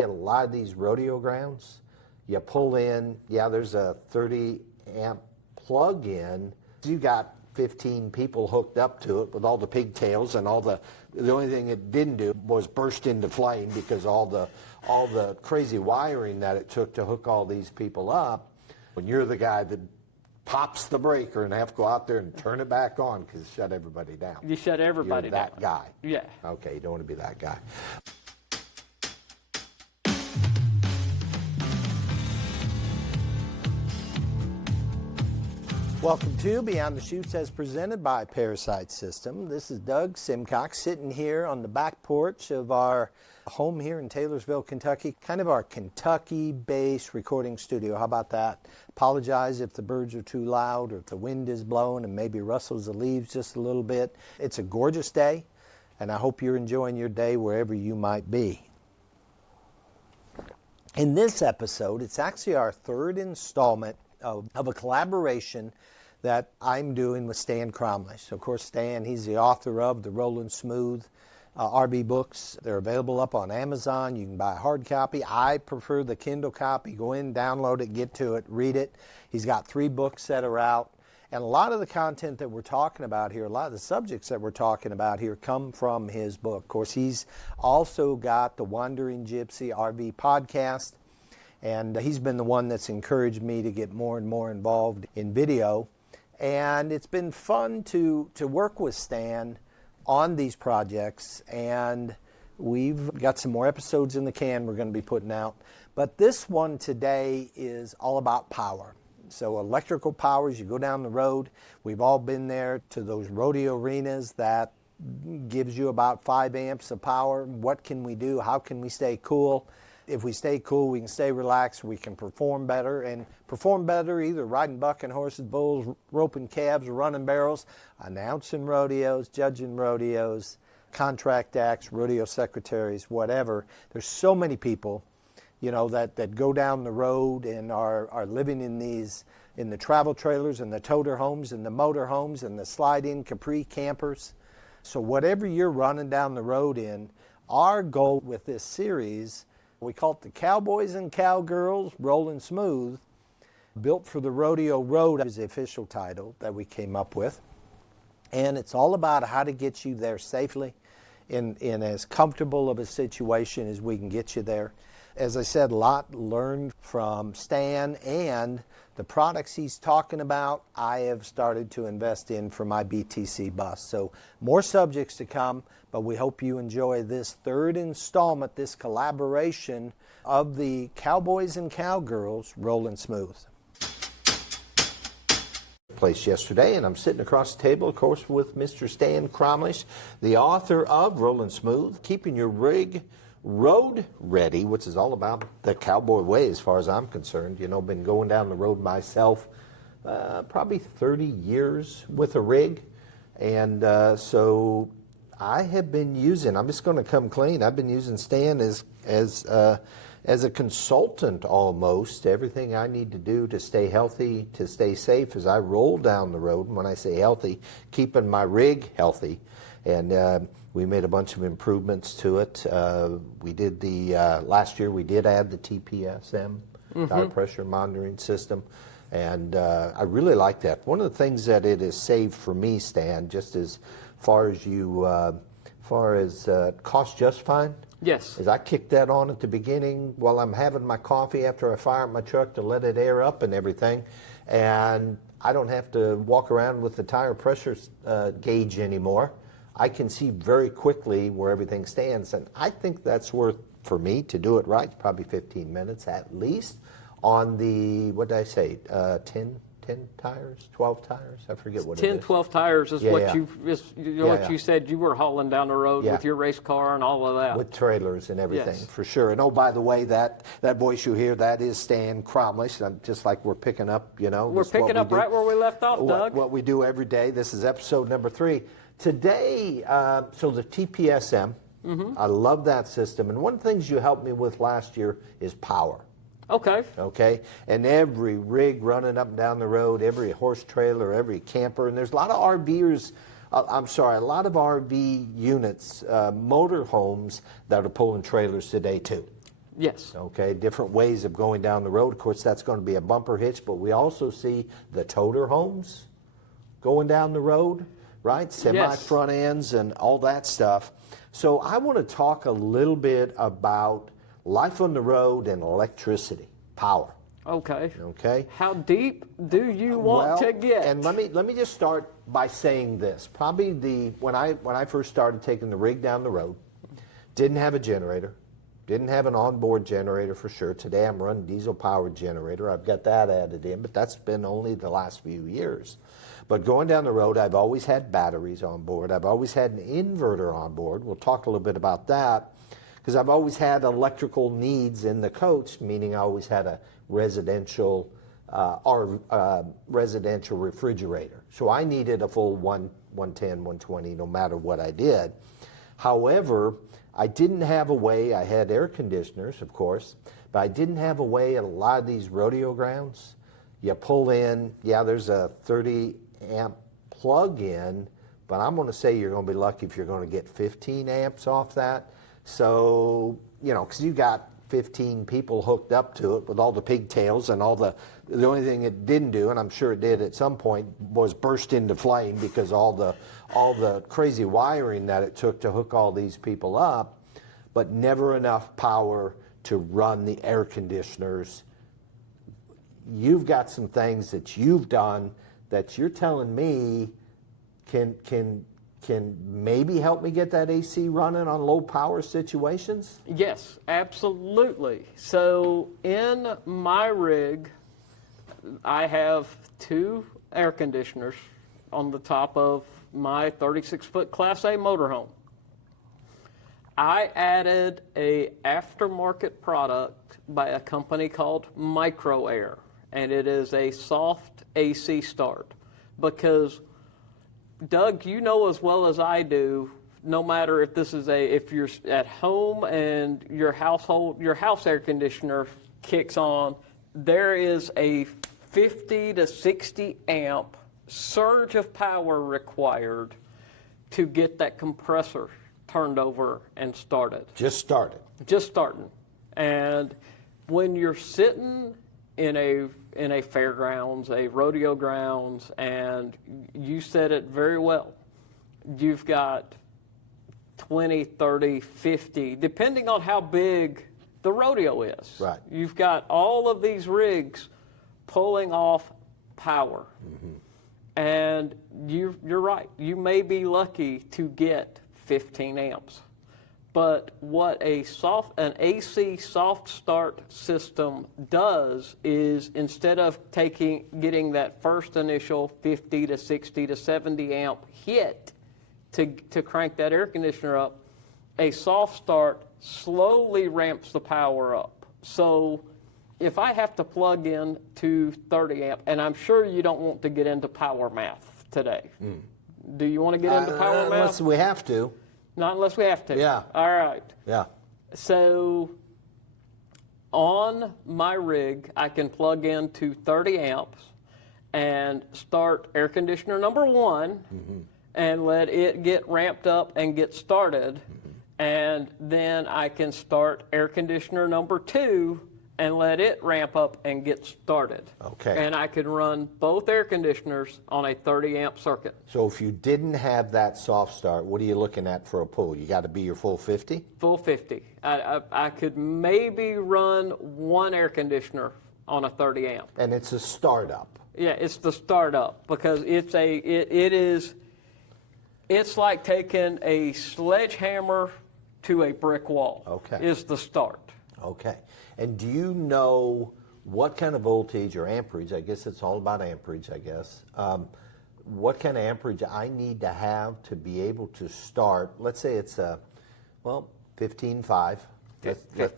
At a lot of these rodeo grounds, you pull in, there's a 30 amp plug-in. You got 15 people hooked up to it with all the pigtails and all the only thing it didn't do was burst into flame because all the crazy wiring that it took to hook all these people up. When you're the guy that pops the breaker and have to go out there and turn it back on because it shut everybody down. You shut everybody You're down. that guy. Yeah. Okay, you don't want to be that guy. Welcome to Beyond the Chutes as presented by Parasite System. This is Doug Simcox sitting here on the back porch of our home here in Taylorsville, Kentucky. Kind of our Kentucky-based recording studio. How about that? Apologize if the birds are too loud or if the wind is blowing and maybe rustles the leaves just a little bit. It's a gorgeous day, and I hope you're enjoying your day wherever you might be. In this episode, it's actually our third installment of a collaboration that I'm doing with Stan Cromlish. So of course, Stan, he's the author of the Rollin' Smooth RV books. They're available up on Amazon. You can buy a hard copy. I prefer the Kindle copy. Go in, download it, get to it, read it. He's got 3 books that are out. And a lot of the content that we're talking about here, a lot of the subjects that we're talking about here come from his book. Of course, he's also got the Wandering Gypsy RV podcast. And he's been the one that's encouraged me to get more and more involved in video. And it's been fun to work with Stan on these projects. And we've got some more episodes in the can we're going to be putting out. But this one today is all about power. So electrical power as you go down the road. We've all been there to those rodeo arenas that gives you about 5 amps of power. What can we do? How can we stay cool? If we stay cool, we can stay relaxed, we can perform better, and perform better either riding bucking horses, bulls, roping calves, running barrels, announcing rodeos, judging rodeos, contract acts, rodeo secretaries, whatever. There's so many people, you know, that go down the road and are living in the travel trailers and the toter homes and the motor homes and the slide-in Capri campers. So whatever you're running down the road in, our goal with this series, we call it the Cowboys and Cowgirls Rollin' Smooth. Built for the Rodeo Road is the official title that we came up with. And it's all about how to get you there safely in as comfortable of a situation as we can get you there. As I said, a lot learned from Stan and the products he's talking about, I have started to invest in for my BTC bus. So more subjects to come, but we hope you enjoy this third installment, this collaboration of the Cowboys and Cowgirls Rollin' Smooth. Place yesterday, and I'm sitting across the table, of course, with Mr. Stan Cromlish, the author of Rollin' Smooth, Keeping Your Rig Road Ready, which is all about the cowboy way as far as I'm concerned. You know, been going down the road myself probably 30 years with a rig. And so I have been using, I'm just going to come clean, I've been using Stan as a consultant almost. Everything I need to do to stay healthy, to stay safe as I roll down the road. And when I say healthy, keeping my rig healthy. And we made a bunch of improvements to it. We did last year we did add the TPSM, tire pressure monitoring system. And I really like that. One of the things that it has saved for me, Stan, just as far as cost just fine. Yes. Is I kick that on at the beginning while I'm having my coffee after I fire up my truck to let it air up and everything. And I don't have to walk around with the tire pressure gauge anymore. I can see very quickly where everything stands, and I think that's worth, for me, to do it right, probably 15 minutes at least, on the, what did I say, 10 tires, 12 tires? I forget what it is. 10, 12 tires is what you said you were hauling down the road with your race car and all of that. With trailers and everything, yes. For sure. And oh, by the way, that voice you hear, that is Stan Cromlish. Just like we're picking up, you know. We're picking up right where we left off, Doug. What we do every day. This is episode number 3. Today, so the TPSM, I love that system. And one of the things you helped me with last year is power. Okay. Okay. And every rig running up and down the road, every horse trailer, every camper, and there's a lot of RVers, a lot of RV units, motorhomes that are pulling trailers today too. Yes. Okay, different ways of going down the road. Of course, that's going to be a bumper hitch, but we also see the toter homes going down the road, right? Semi front ends and all that stuff. So I want to talk a little bit about life on the road and electricity, power. Okay. Okay. How deep do you want to get? And let me just start by saying this. Probably when I first started taking the rig down the road, didn't have a generator, didn't have an onboard generator for sure. Today I'm running diesel powered generator. I've got that added in, but that's been only the last few years. But going down the road, I've always had batteries on board. I've always had an inverter on board. We'll talk a little bit about that, because I've always had electrical needs in the coach, meaning I always had a residential residential refrigerator. So I needed a full 110, 120, no matter what I did. However, I didn't have a way, I had air conditioners, of course, but I didn't have a way at a lot of these rodeo grounds. You pull in, yeah, there's a 30 amp plug-in, but I'm going to say you're going to be lucky if you're going to get 15 amps off that. So, you know, because you got 15 people hooked up to it with all the pigtails and all the only thing it didn't do, and I'm sure it did at some point, was burst into flame because all the crazy wiring that it took to hook all these people up, but never enough power to run the air conditioners. You've got some things that you've done that you're telling me can maybe help me get that AC running on low power situations? Yes, absolutely. So in my rig, I have 2 air conditioners on the top of my 36-foot Class A motorhome. I added a aftermarket product by a company called Micro Air, and it is a soft AC start, because Doug, you know as well as I do, no matter if this is if you're at home and your house air conditioner kicks on, there is a 50 to 60 amp surge of power required to get that compressor turned over and started. Just started. Just starting. And when you're sitting in a fairgrounds, a rodeo grounds, and you said it very well, you've got 20, 30, 50, depending on how big the rodeo is. Right. You've got all of these rigs pulling off power. Mm-hmm. And you're right. You may be lucky to get 15 amps. But what an AC soft start system does is, instead of getting that first initial 50 to 60 to 70 amp hit to crank that air conditioner up, a soft start slowly ramps the power up. So if I have to plug in to 30 amp, and I'm sure you don't want to get into power math today. Do you want to get into power math? Unless we have to. Not unless we have to. Yeah. All right. Yeah. So on my rig, I can plug in to 30 amps and start air conditioner number 1 and let it get ramped up and get started. And then I can start air conditioner number 2 and let it ramp up and get started. Okay. And I could run both air conditioners on a 30 amp circuit. So if you didn't have that soft start, what are you looking at for a pull? You got to be your full 50? Full 50. I could maybe run 1 air conditioner on a 30 amp. And it's a startup. Yeah, it's the startup, because it's like taking a sledgehammer to a brick wall. Okay. Is the start. Okay. And do you know what kind of voltage or amperage, I guess it's all about amperage, I guess, what kind of amperage I need to have to be able to start, let's say it's 15.5. That's a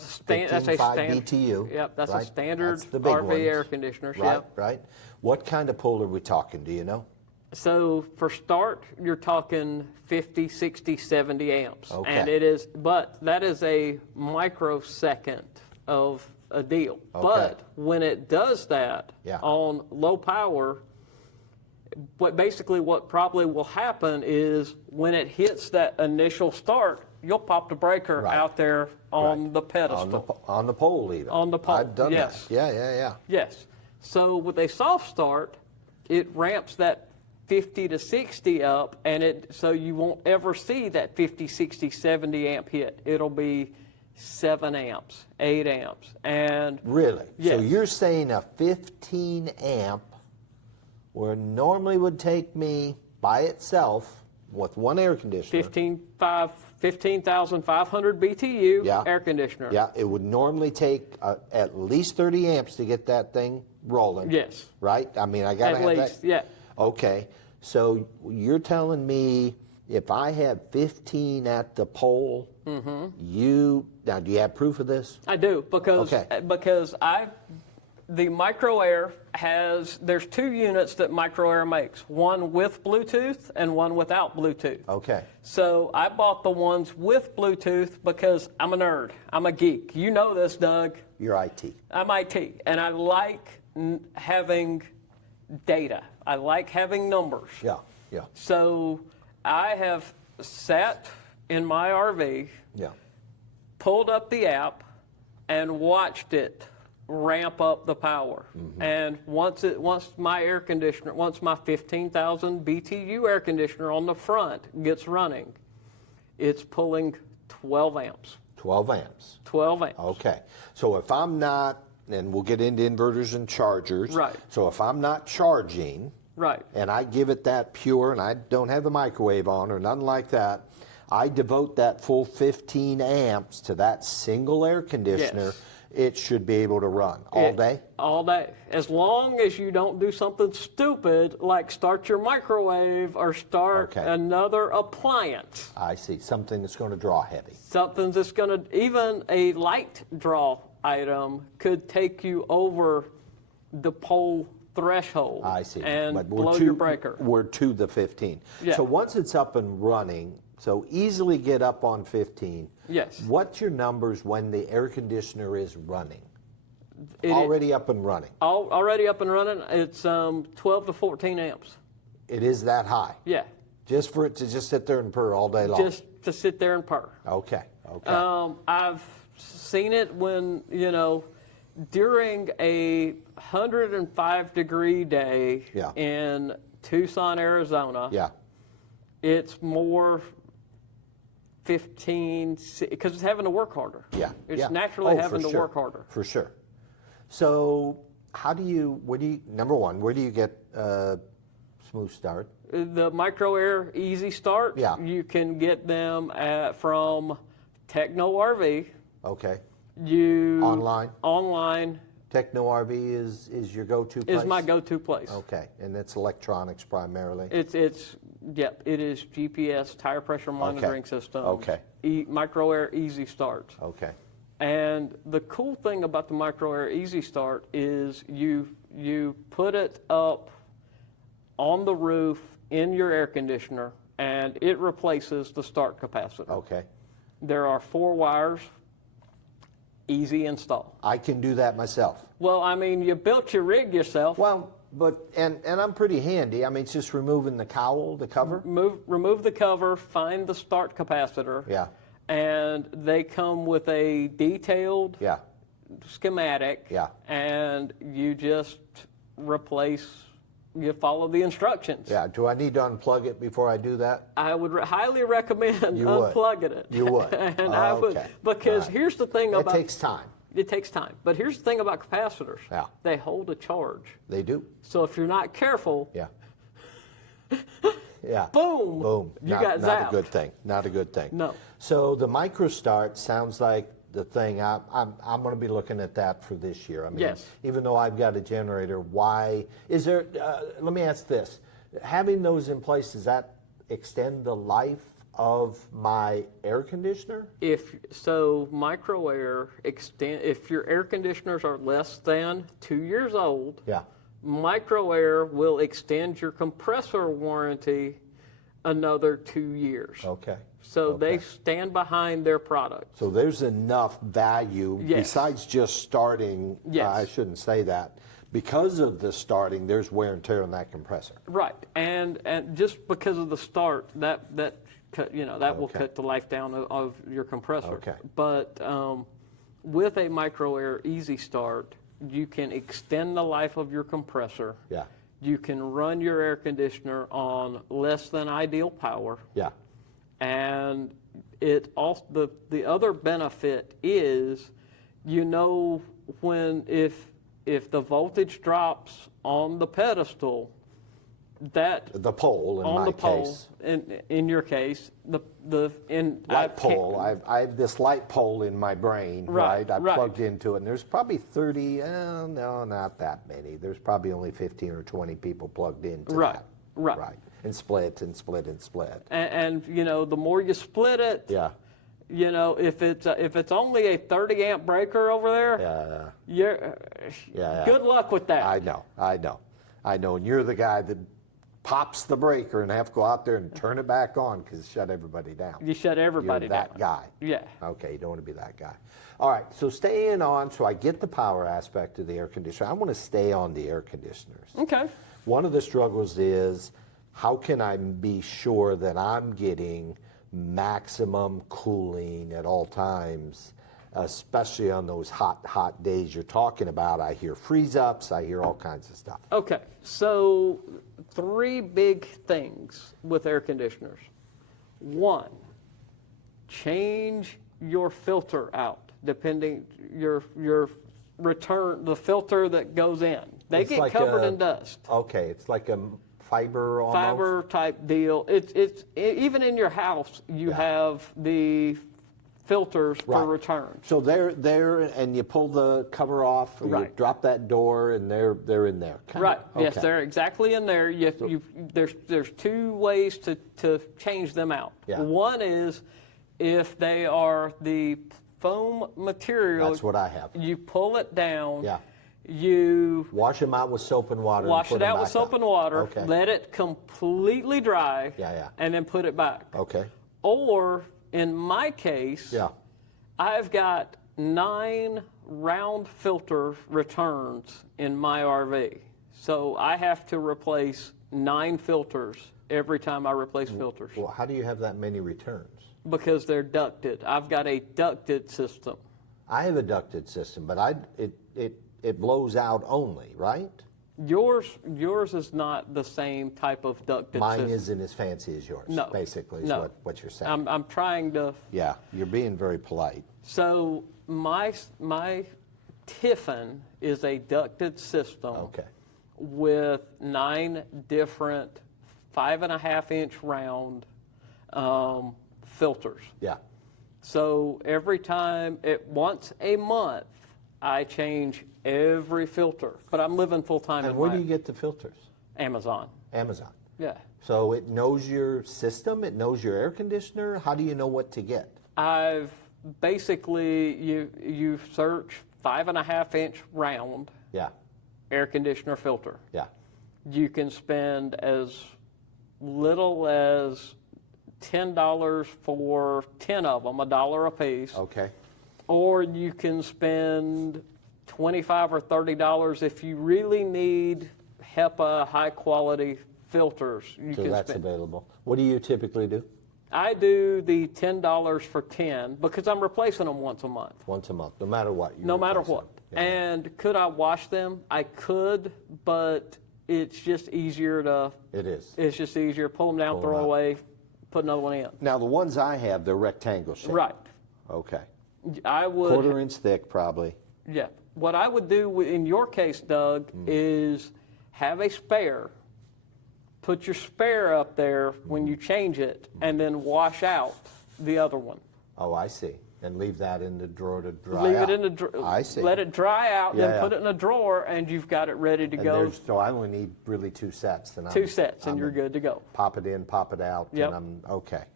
standard BTU. Yep, that's right? a standard That's the big RV ones. air conditioner. Right, Yep. right. What kind of pull are we talking? Do you know? So for start, you're talking 50, 60, 70 amps. Okay. And but that is a microsecond of a deal. Okay. But when it does that on low power, what probably will happen is, when it hits that initial start, you'll pop the breaker Right. out there on Right. the pedestal. On the pole even. On the pole, I've done yes. that. Yeah. Yes. So with a soft start, it ramps that 50 to 60 up, and so you won't ever see that 50, 60, 70 amp hit. It'll be 7 amps, 8 amps, and Really? Yes. So you're saying a 15 amp, where normally would take me by itself with one air conditioner. 15,500 BTU Yeah. air conditioner. Yeah, it would normally take at least 30 amps to get that thing rolling. Yes. Right? I mean, I got to At have least, that. yeah. Okay. So you're telling me if I have 15 at the pole, now do you have proof of this? I do because Okay. the micro air there's 2 units that micro air makes, one with Bluetooth and one without Bluetooth. Okay. So I bought the ones with Bluetooth because I'm a nerd. I'm a geek. You know this, Doug. You're IT. I'm IT, and I like having data. I like having numbers. Yeah. So I have sat in my RV, Yeah. pulled up the app, and watched it ramp up the power. And once my 15,000 BTU air conditioner on the front gets running, it's pulling 12 amps. 12 amps. 12 amps. Okay. So if I'm not, and we'll get into inverters and chargers. Right. So if I'm not charging, Right. and I give it that pure, and I don't have the microwave on or nothing like that, I devote that full 15 amps to that single air conditioner. Yes. It should be able to run all day? All day. As long as you don't do something stupid like start your microwave or start Okay. another appliance. I see. Something that's going to draw heavy. Something that's going to, even a light draw item could take you over the pole threshold. I see. And But blow your breaker. We're to the 15. Yeah. So once it's up and running, so easily get up on 15. Yes. What's your numbers when the air conditioner is running? It- Already up and running. Already up and running, it's 12 to 14 amps. It is that high. Yeah. Just for it to just sit there and purr all day long. Just to sit there and purr. Okay. I've seen it when, during a 105-degree day Yeah. in Tucson, Arizona, Yeah. it's more 15, because it's having to work harder. Yeah. It's yeah. naturally Oh, having for to sure. work harder. For sure. So number one, where do you get smooth start? The micro air easy start, Yeah. you can get them from Techno RV. Okay. Online Techno RV is your go-to place? is my go-to place. Okay, and it's electronics primarily? It is GPS tire pressure monitoring system. Okay. Micro air easy start. Okay. And the cool thing about the micro air easy start is you put it up on the roof in your air conditioner, and it replaces the start capacitor. Okay. There are 4 wires, easy install. I can do that myself. Well, I mean, you built your rig yourself. Well, and I'm pretty handy. I mean, it's just removing the cowl, the cover. Remove the cover, find the start capacitor. Yeah. And they come with a detailed Yeah. schematic. Yeah. And you just you follow the instructions. Yeah. Do I need to unplug it before I do that? I would highly recommend You would. unplugging it. You would. And I would, Okay. because All right. here's the thing It about takes time. It takes time. But here's the thing about capacitors. Yeah. They hold a charge. They do. So if you're not careful, Yeah. Yeah. boom. Boom. You not, got not zapped. a good thing. Not a good thing. No. So the micro start sounds like the thing. I'm going to be looking at that for this year. I mean, Yes. even though I've got a generator, why is there? Let me ask this: having those in place, does that extend the life of my air conditioner? Micro air if your air conditioners are less than 2 years old, Yeah. micro air will extend your compressor warranty another 2 years. Okay. So Okay. they stand behind their product. So there's enough value Yes. besides just starting. Yes. I shouldn't say that. Because of the starting, there's wear and tear on that compressor. Right. And just because of the start, that that will cut the life down of your compressor. Okay. But with a micro air easy start, you can extend the life of your compressor. Yeah. You can run your air conditioner on less than ideal power. Yeah. And it also the other benefit is, when if the voltage drops on the pedestal, The pole in on my the pole, case. in your case, Light pole. I have this light pole in my brain, right? I plugged into it, and there's probably 30. No, not that many. There's probably only 15 or 20 people plugged into that. Right. And split and split and split. And the more you split it, Yeah. if it's only a 30 amp breaker over there, Yeah. good luck with that. I know. And you're the guy that pops the breaker and have to go out there and turn it back on because shut everybody down. You shut everybody You're that down. guy. Yeah. Okay, you don't want to be that guy. All right, so staying on, so I get the power aspect of the air conditioner. I want to stay on the air conditioners. Okay. One of the struggles is, how can I be sure that I'm getting maximum cooling at all times, especially on those hot days you're talking about? I hear freeze-ups, I hear all kinds of stuff. Okay, so 3 big things with air conditioners. 1, change your filter out, depending your return, the filter that goes in. They It's get like covered in dust. Okay, it's like a fiber almost? Fiber type deal. It's even in your house, you have the filters for return. So they're there, and you pull the cover off, or you drop that door, and they're in there. Right. Yes, they're exactly in there. There's 2 ways to change them out. Yeah. One is if they are the foam material. That's what I have. You pull it down. Yeah. You wash them out with soap and water. wash it out with soap and water. Okay. Let it completely dry. Yeah. And then put it back. Okay. Or in my case, I've got 9 round filter returns in my RV. So I have to replace 9 filters every time I replace filters. Well, how do you have that many returns? Because they're ducted. I've got a ducted system. I have a ducted system, but it blows out only, right? Yours is not the same type of ducted Mine system. isn't as fancy as yours, No. basically, is No. what you're saying. I'm trying to. Yeah, you're being very polite. So my Tiffin is a ducted system with 9 different 5.5 inch round filters. Yeah. So every time, once a month, I change every filter. But I'm living full time in where do you get the filters? Amazon. Amazon. Yeah. So it knows your system, it knows your air conditioner. How do you know what to get? I've basically, you search 5.5 inch round air conditioner filter. Yeah. You can spend as little as $10 for 10 of them, $1 a piece. Okay. Or you can spend $25 or $30 if you really need HEPA high quality filters. So that's available. What do you typically do? I do the $10 for 10 because I'm replacing them once a month. Once a month, no matter what. No matter what. Yeah. And could I wash them? I could, but it's just easier to. It is. It's just easier. Pull them down, throw away, put another one in. Now the ones I have, they're rectangle shaped. Right. Okay. I would. 1/4 inch thick, probably. Yeah. What I would do in your case, Doug, is have a spare. Put your spare up there when you change it, and then wash out the other one. Oh, I see. And leave that in the drawer to dry Leave out. it in the drawer. I see. Let it dry out, Yeah, then put it in a drawer, and you've got it ready to go. So I only need really 2 sets. And 2 sets, and you're good to go. Pop it in, pop it out. Yep. And I'm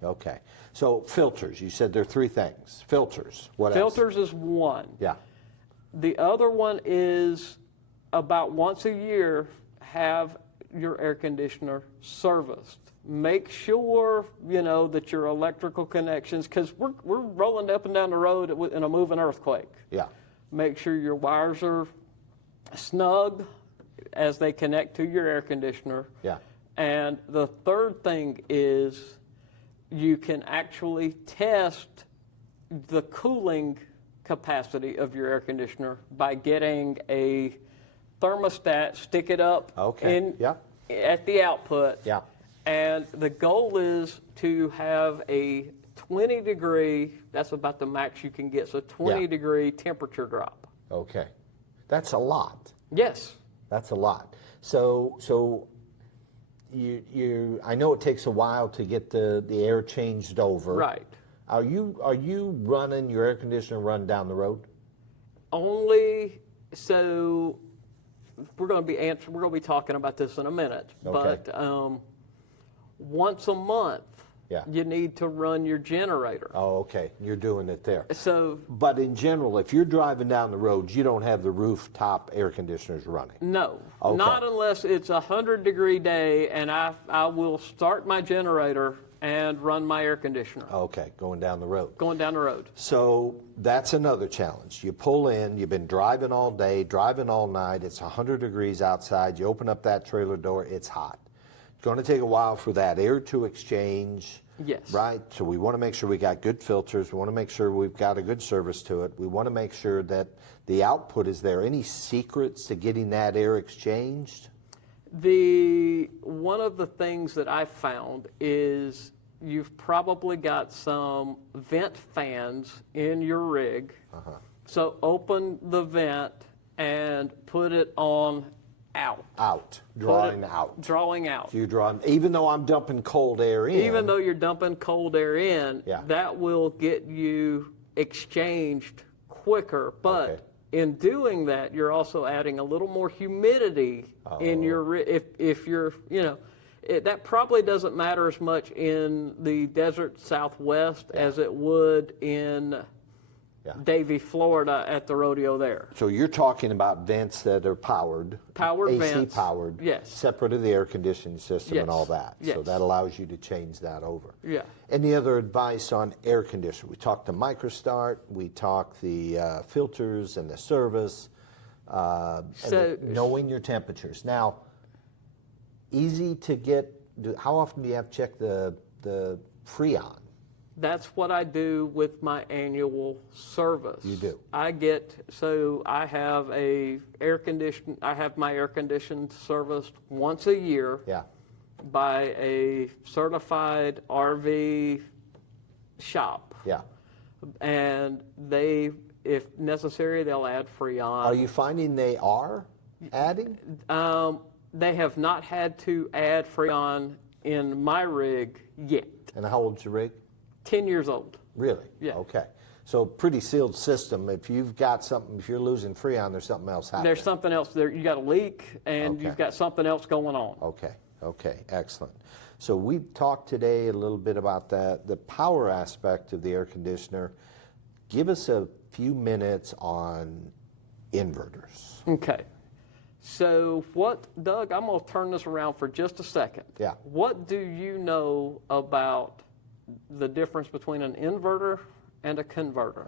okay. So filters, you said there are 3 things. Filters, what else? Filters is one. Yeah. The other one is about once a year, have your air conditioner serviced. Make sure, that your electrical connections, because we're rolling up and down the road in a moving earthquake. Yeah. Make sure your wires are snug as they connect to your air conditioner. Yeah. And the third thing is you can actually test the cooling capacity of your air conditioner by getting a thermostat, stick it up at the output. Yeah. And the goal is to have a 20-degree, that's about the max you can get, so 20-degree temperature drop. Okay. That's a lot. Yes. That's a lot. So I know it takes a while to get the air changed over. Right. Are you running your air conditioner run down the road? Only, so we're going to be talking about this in a minute. Okay. But once a month, you need to run your generator. Oh, okay. You're doing it there. So, but in general, if you're driving down the road, you don't have the rooftop air conditioners running. No, Okay. not unless it's a 100-degree day, and I will start my generator and run my air conditioner. Okay, going down the road. Going down the road. So that's another challenge. You pull in, you've been driving all day, driving all night, it's 100 degrees outside, you open up that trailer door, it's hot. It's going to take a while for that air to exchange. Yes. Right? So we want to make sure we got good filters, we want to make sure we've got a good service to it, we want to make sure that the output is there. Any secrets to getting that air exchanged? One of the things that I found is you've probably got some vent fans in your rig. So open the vent and put it on out. Drawing out. Drawing out. So you're drawing, even though I'm dumping cold air in. Even though you're dumping cold air in, that will get you exchanged quicker. But in doing that, you're also adding a little more humidity in your, if you're, that probably doesn't matter as much in the desert Southwest as it would in Davie, Florida at the rodeo there. So you're talking about vents that are powered AC vents. powered, separate of the air conditioning system and all that. Yes. So that allows you to change that over. Yeah. Any other advice on air conditioning? We talked the MicroStart, we talked the filters and the service, knowing your temperatures. Now, easy to get, how often do you have to check the Freon? That's what I do with my annual service. You do? I have I have my air conditioned serviced once a year by a certified RV shop. Yeah. And if necessary, they'll add Freon. Are you finding they are adding? They have not had to add Freon in my rig yet. And how old's your rig? 10 years old. Really? Yeah. Okay. So pretty sealed system. If you've got something, if you're losing Freon, there's something else happening. There's something else there. You got a leak, and you've got something else going on. Okay. Okay. Excellent. So we've talked today a little bit about the power aspect of the air conditioner. Give us a few minutes on inverters. Okay. So Doug, I'm going to turn this around for just a second. Yeah. What do you know about the difference between an inverter and a converter?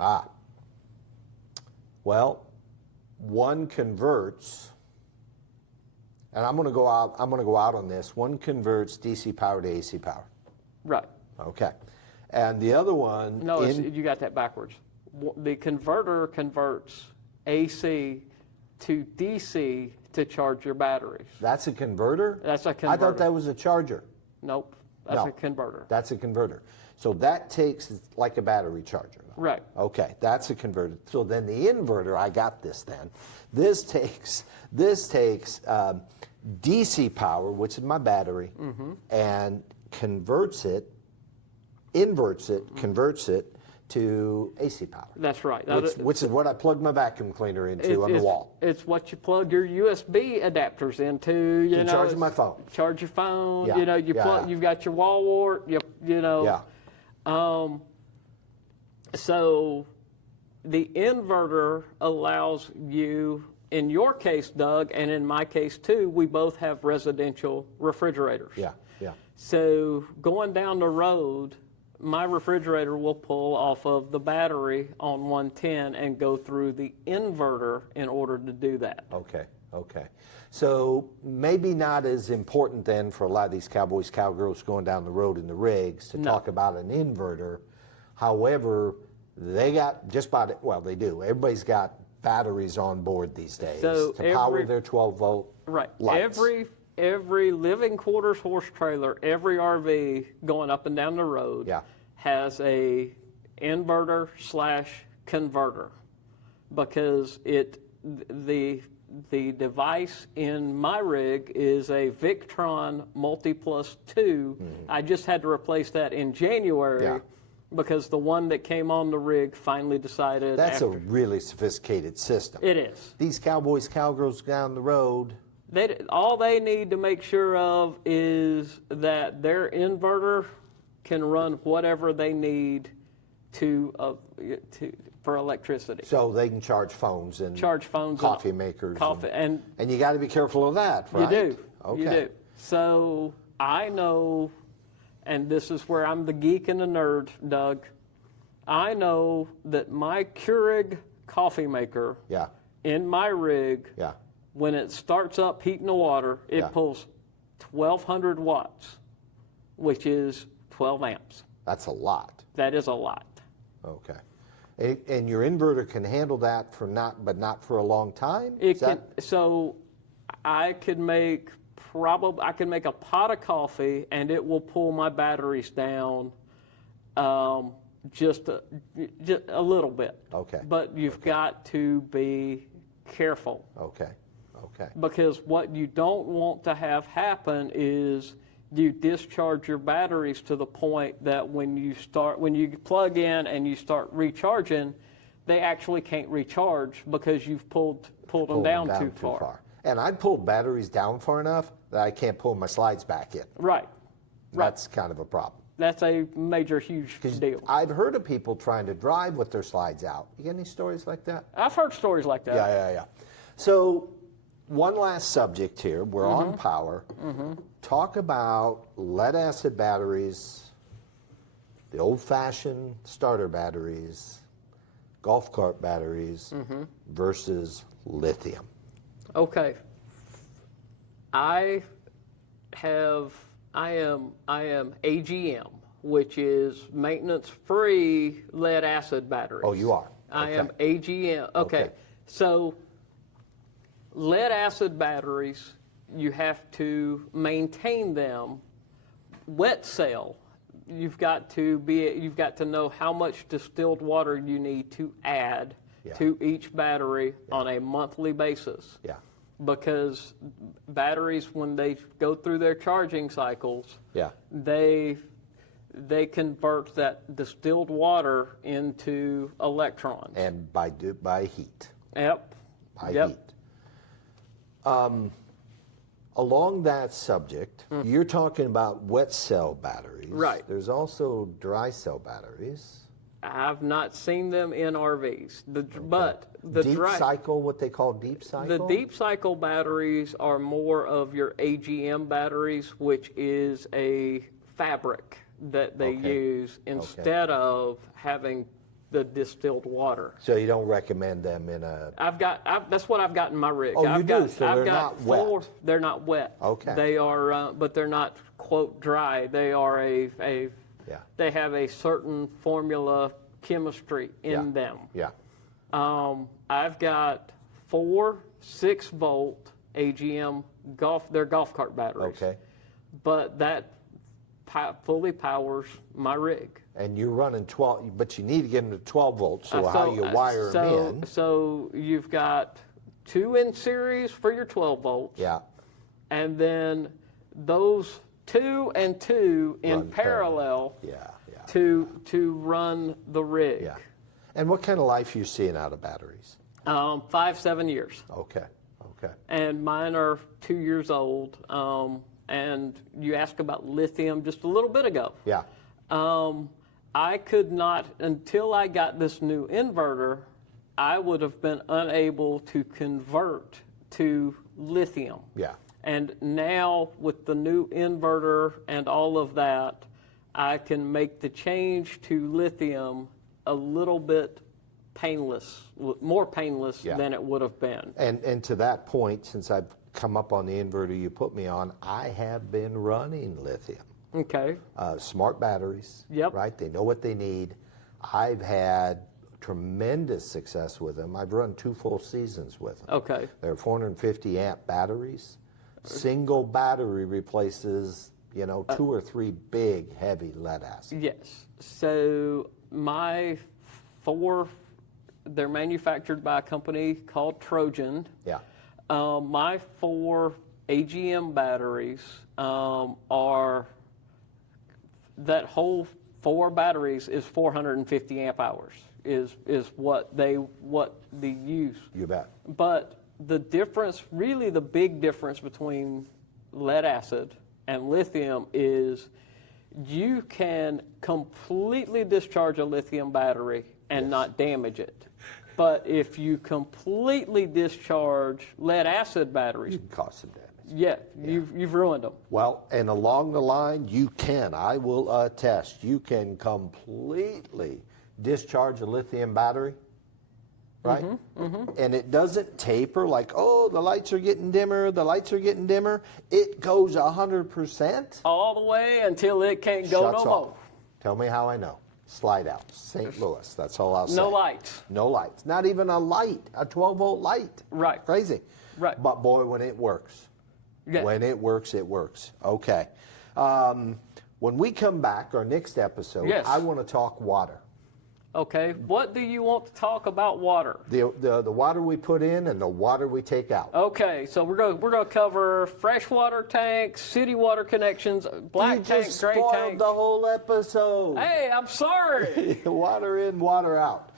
Well, one converts, and I'm going to go out on this. One converts DC power to AC power. Right. Okay. And the other one... No, you got that backwards. The converter converts AC to DC to charge your batteries. That's a converter? That's a converter. I thought that was a charger. Nope. That's a converter. That's a converter. So that takes like a battery charger. Right. Okay, that's a converter. So then the inverter, I got this then. This takes DC power, which is my battery, and converts it, inverts it, converts it to AC power. That's right. Which is what I plugged my vacuum cleaner into on the wall. It's what you plug your USB adapters into. You know, charge my phone. Charge your phone. Yeah. You know, you've got your wall wart. You know. Yeah. So the inverter allows you, in your case, Doug, and in my case too, we both have residential refrigerators. Yeah. Yeah. So going down the road, my refrigerator will pull off of the battery on 110 and go through the inverter in order to do that. Okay, okay. So maybe not as important then for a lot of these cowboys, cowgirls going down the road in the rigs to talk about an inverter. However, they got just about it. Well, they do. Everybody's got batteries on board these days to power their 12-volt lights. Every living quarters horse trailer, every RV going up and down the road has a inverter / converter, because the device in my rig is a Victron Multi-Plus 2. I just had to replace that in January because the one that came on the rig finally decided. That's a really sophisticated system. It is. These cowboys, cowgirls down the road, all they need to make sure of is that their inverter can run whatever they need for electricity. so they can charge phones and coffee makers. And you got to be careful of that, right? You do. Okay. You do. So I know, and this is where I'm the geek and the nerd, Doug. I know that my Keurig coffee maker in my rig, when it starts up heating the water, it pulls 1,200 watts, which is 12 amps. That's a lot. That is a lot. Okay. And your inverter can handle that but not for a long time? So I could make a pot of coffee and it will pull my batteries down just a little bit. Okay. But you've got to be careful. Okay. Okay. Because what you don't want to have happen is you discharge your batteries to the point that when you plug in and you start recharging, they actually can't recharge because you've pulled them down too far. And I pulled batteries down far enough that I can't pull my slides back in. Right. That's kind of a problem. That's a major, huge deal. I've heard of people trying to drive with their slides out. You get any stories like that? I've heard stories like that. Yeah. So one last subject here. We're on power. Talk about lead-acid batteries, the old-fashioned starter batteries, golf cart batteries versus lithium. Okay. I am AGM, which is maintenance-free lead-acid batteries. Oh, you are? I am AGM. Okay. So lead-acid batteries, you have to maintain them. Wet cell, you've got to know how much distilled water you need to add to each battery on a monthly basis. Yeah. Because batteries, when they go through their charging cycles, they convert that distilled water into electrons. And by heat. Yep. By heat. Along that subject, you're talking about wet cell batteries. Right. There's also dry cell batteries. I've not seen them in RVs. But deep cycle, what they call deep cycle? The deep cycle batteries are more of your AGM batteries, which is a fabric that they use instead of having the distilled water. So you don't recommend them in a... That's what I've got in my rig. Oh, you do? So they're not wet? They're not wet. Okay. They are, but they're not, quote, dry. They are they have a certain formula chemistry in them. Yeah. I've got 4 6-volt AGM golf cart batteries. Okay. But that fully powers my rig. And you're running 12, but you need to get them to 12 volts, so how do you wire them in? So you've got 2 in series for your 12 volts. Yeah. And then those 2 and 2 in parallel to run the rig. Yeah. And what kind of life are you seeing out of batteries? 5-7 years. Okay. And mine are 2 years old. And you asked about lithium just a little bit ago. Yeah. I could not, until I got this new inverter, I would have been unable to convert to lithium. Yeah. And now with the new inverter and all of that, I can make the change to lithium a little bit painless, more painless than it would have been. And to that point, since I've come up on the inverter you put me on, I have been running lithium. Okay. Smart batteries, Yep. right? They know what they need. I've had tremendous success with them. I've run 2 full seasons with them. Okay. They're 450 amp batteries. Single battery replaces, 2 or 3 big, heavy lead acid. Yes. So my 4, they're manufactured by a company called Trojan. Yeah. My 4 AGM batteries are, that whole 4 batteries is 450 amp hours is what the use. You bet. But the difference, really the big difference between lead acid and lithium is you can completely discharge a lithium battery and not damage it. But if you completely discharge lead acid batteries, You can cause some damage. you've ruined them. Well, and along the line, I will attest, you can completely discharge a lithium battery, right? And it doesn't taper like, oh, the lights are getting dimmer, It goes 100%. All the way until it can't go Shuts no off. more. Tell me how I know. Slide out, St. Louis, that's all I'll say. No lights. No lights. Not even a light, a 12-volt light. Right. Crazy. Right. But boy, when it works. Yeah. When it works, it works. Okay. When we come back, our next episode, Yes. I want to talk water. Okay. What do you want to talk about water? The water we put in and the water we take out. Okay, so we're going to cover freshwater tanks, city water connections, black You tanks, just gray spoiled tanks. the whole episode. Hey, I'm sorry. Water in, water out.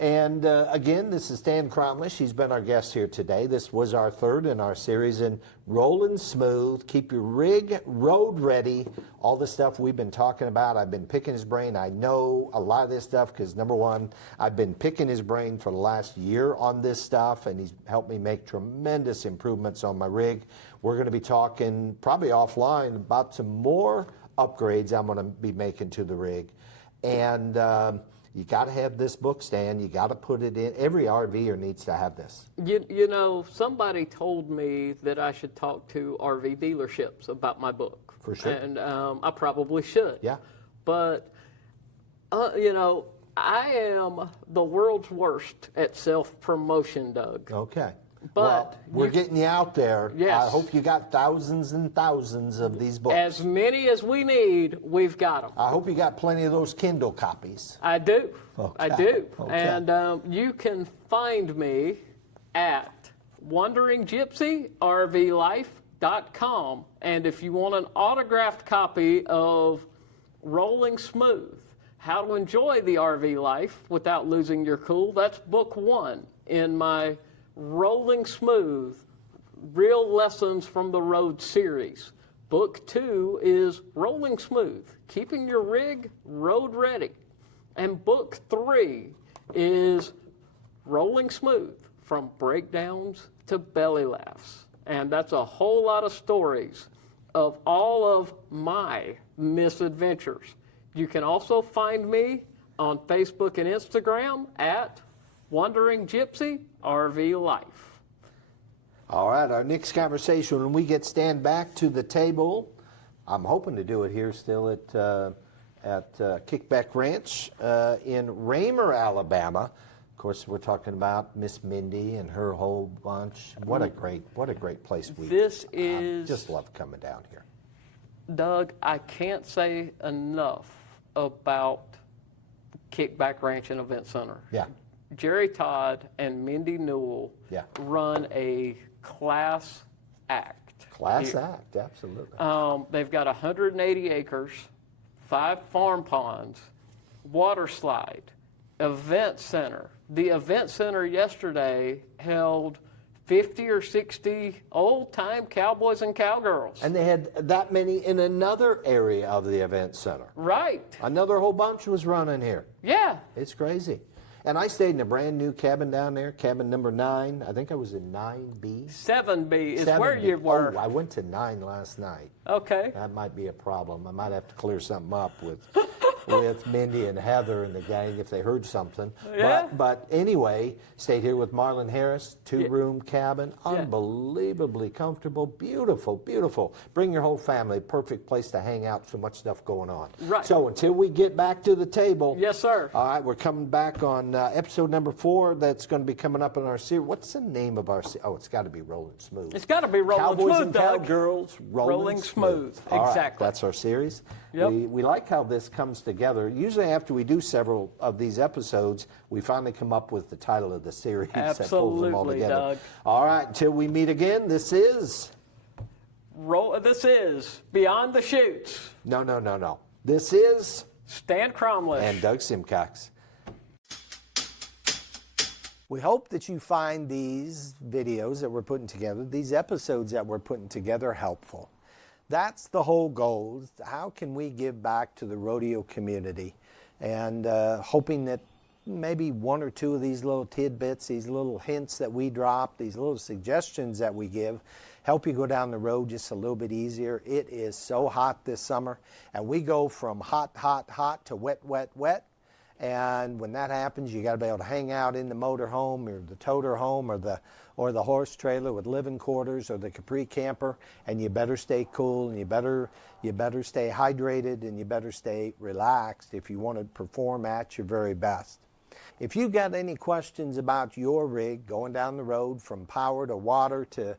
And again, this is Stan Cromlish. He's been our guest here today. This was our 3rd in our series in Rollin' Smooth. Keep your rig road ready. All the stuff we've been talking about, I've been picking his brain. I know a lot of this stuff because, number one, I've been picking his brain for the last year on this stuff, and he's helped me make tremendous improvements on my rig. We're going to be talking probably offline about some more upgrades I'm going to be making to the rig. And you got to have this book, Stan. You got to put it in. Every RVer needs to have this. You know, somebody told me that I should talk to RV dealerships about my book. For sure. And I probably should. Yeah. But, I am the world's worst at self-promotion, Doug. Okay. But well, we're getting you out there. Yes. I hope you got thousands and thousands of these books. As many as we need, we've got them. I hope you got plenty of those Kindle copies. I do. Okay. I do. Okay. And you can find me at wanderinggypsyrvlife.com. And if you want an autographed copy of Rolling Smooth, How to Enjoy the RV Life Without Losing Your Cool, that's book 1 in my Rolling Smooth, Real Lessons from the Road series. Book 2 is Rolling Smooth, Keeping Your Rig Road Ready. And book 3 is Rolling Smooth, From Breakdowns to Belly Laughs. And that's a whole lot of stories of all of my misadventures. You can also find me on Facebook and Instagram at Wandering Gypsy RV Life. All right, our next conversation, when we get Stan back to the table, I'm hoping to do it here still at Kickback Ranch in Raymer, Alabama. Of course, we're talking about Miss Mindy and her whole bunch. What a great place we. This is. I just love coming down here. Doug, I can't say enough about Kickback Ranch and Event Center. Yeah. Jerry Todd and Mindy Newell Yeah. run a class act. Class here. act, absolutely. They've got 180 acres, 5 farm ponds, water slide, event center. The event center yesterday held 50 or 60 old-time cowboys and cowgirls. And they had that many in another area of the event center. Right. Another whole bunch was running here. Yeah. It's crazy. And I stayed in a brand new cabin down there, cabin number 9. I think I was in 9B. 7B is 7B. where you were. Oh, I went to 9 last night. Okay. That might be a problem. I might have to clear something up with Mindy and Heather and the gang if they heard something. Yeah. But anyway, stayed here with Marlon Harris, 2-room cabin, Yeah. unbelievably comfortable, beautiful, beautiful. Bring your whole family, perfect place to hang out, so much stuff going on. Right. So until we get back to the table. Yes, sir. All right, we're coming back on episode number 4 that's going to be coming up in our series. What's the name of our series? Oh, it's got to be Rolling Smooth. It's got to be Rolling Cowboys Smooth, and Doug. Cowgirls, Rolling Smooth. All right, Exactly. that's our series. Yep. We like how this comes together. Usually after we do several of these episodes, we finally come up with the title of the series that pulls them all Absolutely, together. Doug. All right, until we meet again, this is... This is Beyond the Chutes. No. This is... Stan Cromlish. And Doug Simcox. We hope that you find these videos that we're putting together, these episodes that we're putting together, helpful. That's the whole goal. How can we give back to the rodeo community? And hoping that maybe 1 or 2 of these little tidbits, these little hints that we drop, these little suggestions that we give, help you go down the road just a little bit easier. It is so hot this summer, and we go from hot, hot, hot to wet, wet, wet. And when that happens, you got to be able to hang out in the motorhome or the toter home or the horse trailer with living quarters or the Capri camper, and you better stay cool, and you better stay hydrated, and you better stay relaxed if you want to perform at your very best. If you've got any questions about your rig going down the road from power to water to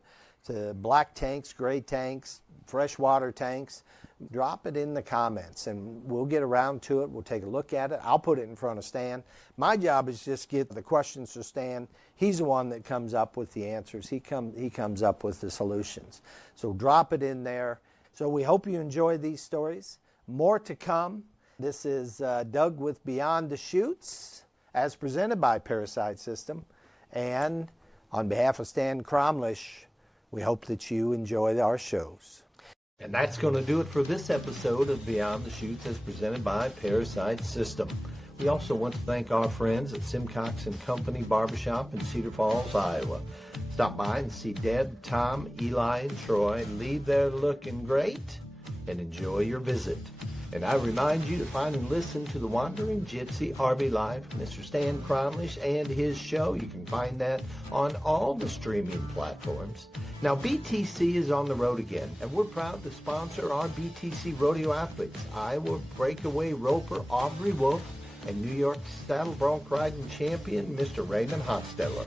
black tanks, gray tanks, freshwater tanks, drop it in the comments and we'll get around to it. We'll take a look at it. I'll put it in front of Stan. My job is just get the questions to Stan. He's the one that comes up with the answers. He comes up with the solutions. So drop it in there. So we hope you enjoy these stories. More to come. This is Doug with Beyond the Chutes, as presented by Parasite System. And on behalf of Stan Cromlish, we hope that you enjoy our shows. And that's going to do it for this episode of Beyond the Chutes as presented by Parasite System. We also want to thank our friends at Simcox & Company Barbershop in Cedar Falls, Iowa. Stop by and see Deb, Tom, Eli, and Troy. Leave there looking great and enjoy your visit. And I remind you to find and listen to the Wandering Gypsy RV Live, Mr. Stan Cromlish, and his show. You can find that on all the streaming platforms. Now, BTC is on the road again, and we're proud to sponsor our BTC rodeo athletes, Iowa breakaway roper Aubrey Wolf and New York saddle bronc riding champion Mr. Raymond Hostetler.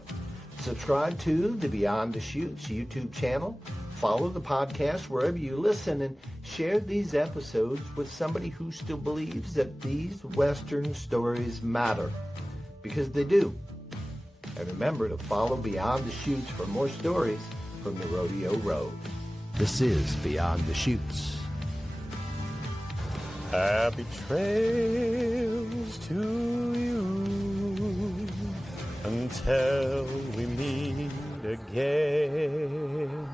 Subscribe to the Beyond the Chutes YouTube channel. Follow the podcast wherever you listen and share these episodes with somebody who still believes that these Western stories matter, because they do. And remember to follow Beyond the Chutes for more stories from the rodeo road. This is Beyond the Chutes. Happy trails to you until we meet again.